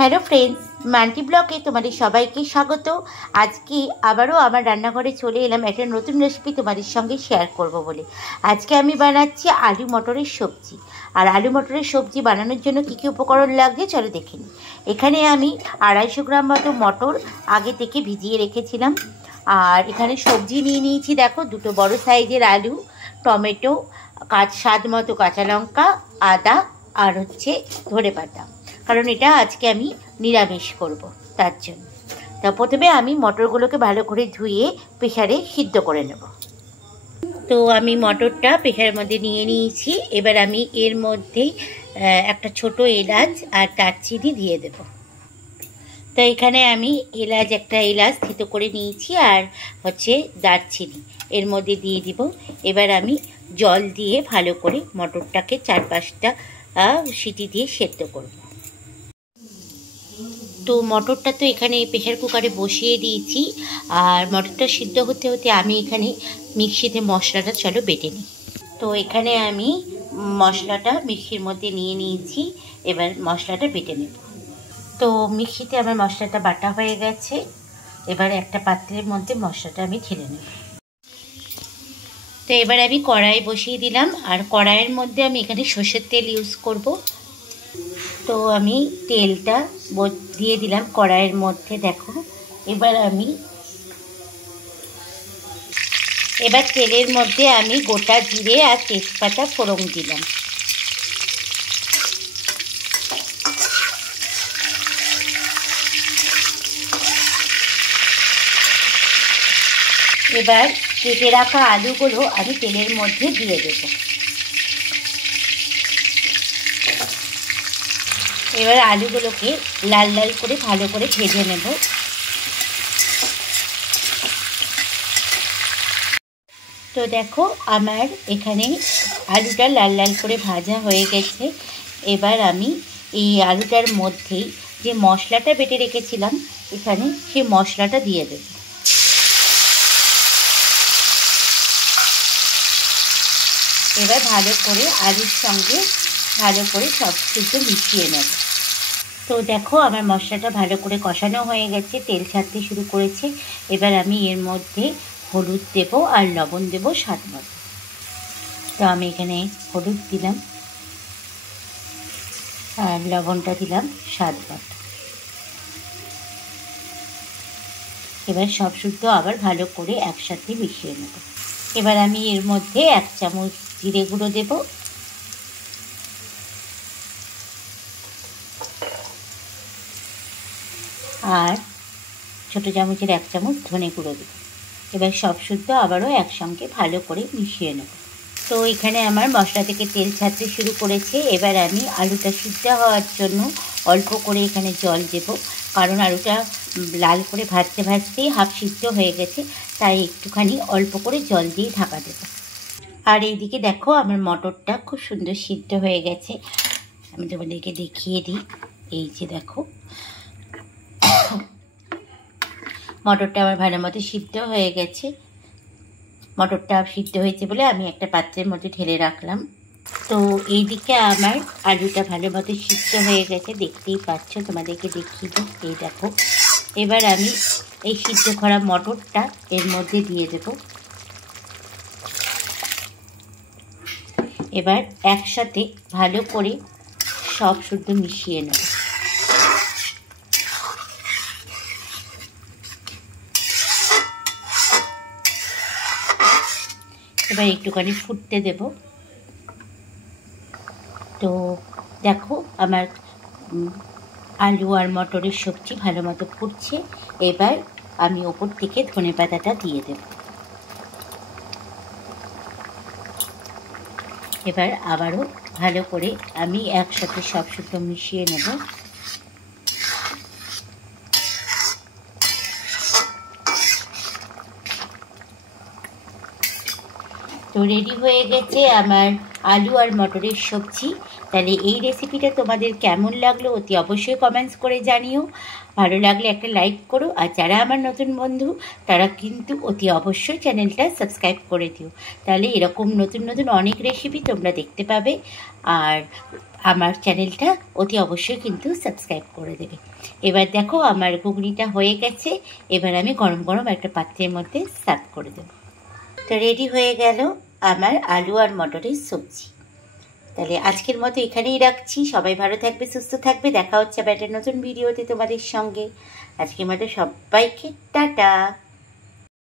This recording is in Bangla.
হ্যালো ফ্রেন্ডস, মান্টি ব্লগে তোমাদের সবাইকে স্বাগত। আজকে আবারও আমার রান্নাঘরে চলে এলাম একটা নতুন রেসিপি তোমাদের সঙ্গে শেয়ার করব বলে। আজকে আমি বানাচ্ছি আলু মটরের সবজি। আর আলু মটরের সবজি বানানোর জন্য কী কী উপকরণ লাগবে চলো দেখে নিই। এখানে আমি 250 গ্রাম মতো মটর আগে থেকে ভিজিয়ে রেখেছিলাম। আর এখানে সবজি নিয়ে নিয়েছি, দেখো, দুটো বড় সাইজের আলু, টমেটো, স্বাদ মতো কাঁচা লঙ্কা, আদা আর ধনেপাতা, কারণ এটা আজকে আমি নিরামিষ করব তার জন্য। তা প্রথমে আমি মটরগুলোকে ভালো করে ধুয়ে প্রেসারে সিদ্ধ করে নেব। তো আমি মটরটা প্রেসারের মধ্যে নিয়ে নিয়েছি। এবার আমি এর মধ্যেই একটা ছোট এলাচ আর দারচিনি দিয়ে দেব। তো এখানে আমি একটা এলাচ থেতো করে নিয়েছি আর দারচিনি এর মধ্যে দিয়ে দিব। এবার আমি জল দিয়ে ভালো করে মটরটাকে 4-5টা সিটি দিয়ে সেদ্ধ করব। তো মটরটা তো এখানে প্রেসার কুকারে বসিয়ে দিয়েছি। আর মটরটা সিদ্ধ হতে হতে আমি এখানে মিক্সিতে মশলাটা বেটে নিই। তো এখানে আমি মশলাটা মিক্সির মধ্যে নিয়ে নিয়েছি। এবার মশলাটা বেটে নেব। তো মিক্সিতে আমার মশলাটা বাটা হয়ে গেছে। এবার একটা পাত্রের মধ্যে মশলাটা আমি ঢেলে নেব। তো এবার আমি কড়াই বসিয়ে দিলাম। আর কড়াইয়ের মধ্যে আমি এখানে সর্ষের তেল ইউজ করব। তো আমি তেলটা দিয়ে দিলাম কড়াইয়ের মধ্যে, দেখো। এবার তেলের মধ্যে আমি গোটা জিরে আর তেজপাতা ফোড়ন দিলাম। এবার কেটে রাখা আলুগুলো আমি তেলের মধ্যে দিয়ে দেব। এবার আলুগুলোকে লাল লাল করে ভালো করে ভেজে নেব। তো দেখো, আমার এখানে আলুটা লাল লাল করে ভাজা হয়ে গেছে। এবার আমি এই আলুটার মধ্যেই যে মশলাটা বেটে রেখেছিলাম এখানে সেই মশলাটা দিয়ে দেব। এবার ভালো করে আলুর সঙ্গে ভালো করে সব কিছু মিশিয়ে নেব। তো দেখো, আমার মশলাটা ভালো করে কষানো হয়ে গেছে, তেল ছাড়তে শুরু করেছে। এবার আমি এর মধ্যে হলুদ দেব আর লবণ দেব স্বাদ মতো। তো আমি এখানে হলুদ দিলাম আর লবণটা দিলাম স্বাদ মতো। এবার সব শুদ্ধ আবার ভালো করে একসাথে মিশিয়ে নেব। এবার আমি এর মধ্যে 1 চামচ জিরে গুঁড়ো দেব। আর ছোটো চামচের 1 চামচ ধনে গুঁড়ো দেব। এবার সব শুদ্ধ আবারও একসঙ্গে ভালো করে মিশিয়ে নেব। তো এখানে আমার মশলা থেকে তেল ছাড়তে শুরু করেছে। এবার আমি আলুটা সিদ্ধ হওয়ার জন্য অল্প করে এখানে জল দেব, কারণ আলুটা লাল করে ভাজতে ভাজতেই হাফ সিদ্ধ হয়ে গেছে, তাই একটুখানি অল্প করে জল দিয়ে ঢাকা দেব। আর এইদিকে দেখো, আমার মটরটা খুব সুন্দর সিদ্ধ হয়ে গেছে। আমি তোমাদেরকে দেখিয়ে দিই। এই যে দেখো, মটরটা আমার ভালো মতো সিদ্ধ হয়ে গেছে। মটরটা সিদ্ধ হয়েছে বলে আমি একটা পাত্রের মধ্যে ঢেলে রাখলাম। তো এইদিকে আমার আলুটা ভালো মতো সিদ্ধ হয়ে গেছে, দেখতেই পাচ্ছ, তোমাদেরকে দেখিয়ে দিই। এই দেখো, এবার আমি এই সিদ্ধ করা মটরটা এর মধ্যে দিয়ে দেব। এবার একসাথে ভালো করে সব শুদ্ধ মিশিয়ে নেব। এবার একটুখানি ফুটতে দেব। তো দেখো, আমার আলু আর মটরের সবজি ভালো মতো ফুটছে। এবার আমি ওপর থেকে ধনেপাতাটা দিয়ে দেব। এবার আবারও ভালো করে আমি একসাথে সব শুদ্ধ মিশিয়ে নেব। তো রেডি হয়ে গেছে আমার আলু আর মটরের সবজি। তাহলে এই রেসিপিটা তোমাদের কেমন লাগলো অতি অবশ্যই কমেন্টস করে জানিও। ভালো লাগলে একটা লাইক করো। আর যারা আমার নতুন বন্ধু তারা কিন্তু অতি অবশ্যই চ্যানেলটা সাবস্ক্রাইব করে দিও। তাহলে এরকম নতুন নতুন অনেক রেসিপি তোমরা দেখতে পাবে। আর আমার চ্যানেলটা অতি অবশ্যই কিন্তু সাবস্ক্রাইব করে দেবে। এবার দেখো আমার ঘুগনিটা হয়ে গেছে। এবার আমি গরম গরম একটা পাত্রের মধ্যে সার্ভ করে দেবো। তো রেডি হয়ে গেল আমার আলু আর মটরের সবজি। তাহলে আজকের মতো এখানেই রাখছি। সবাই ভালো থাকবে, সুস্থ থাকবে। দেখা হচ্ছে আবার একটা নতুন ভিডিওতে তোমাদের সঙ্গে। আজকের মতো সবাইকে টাটা।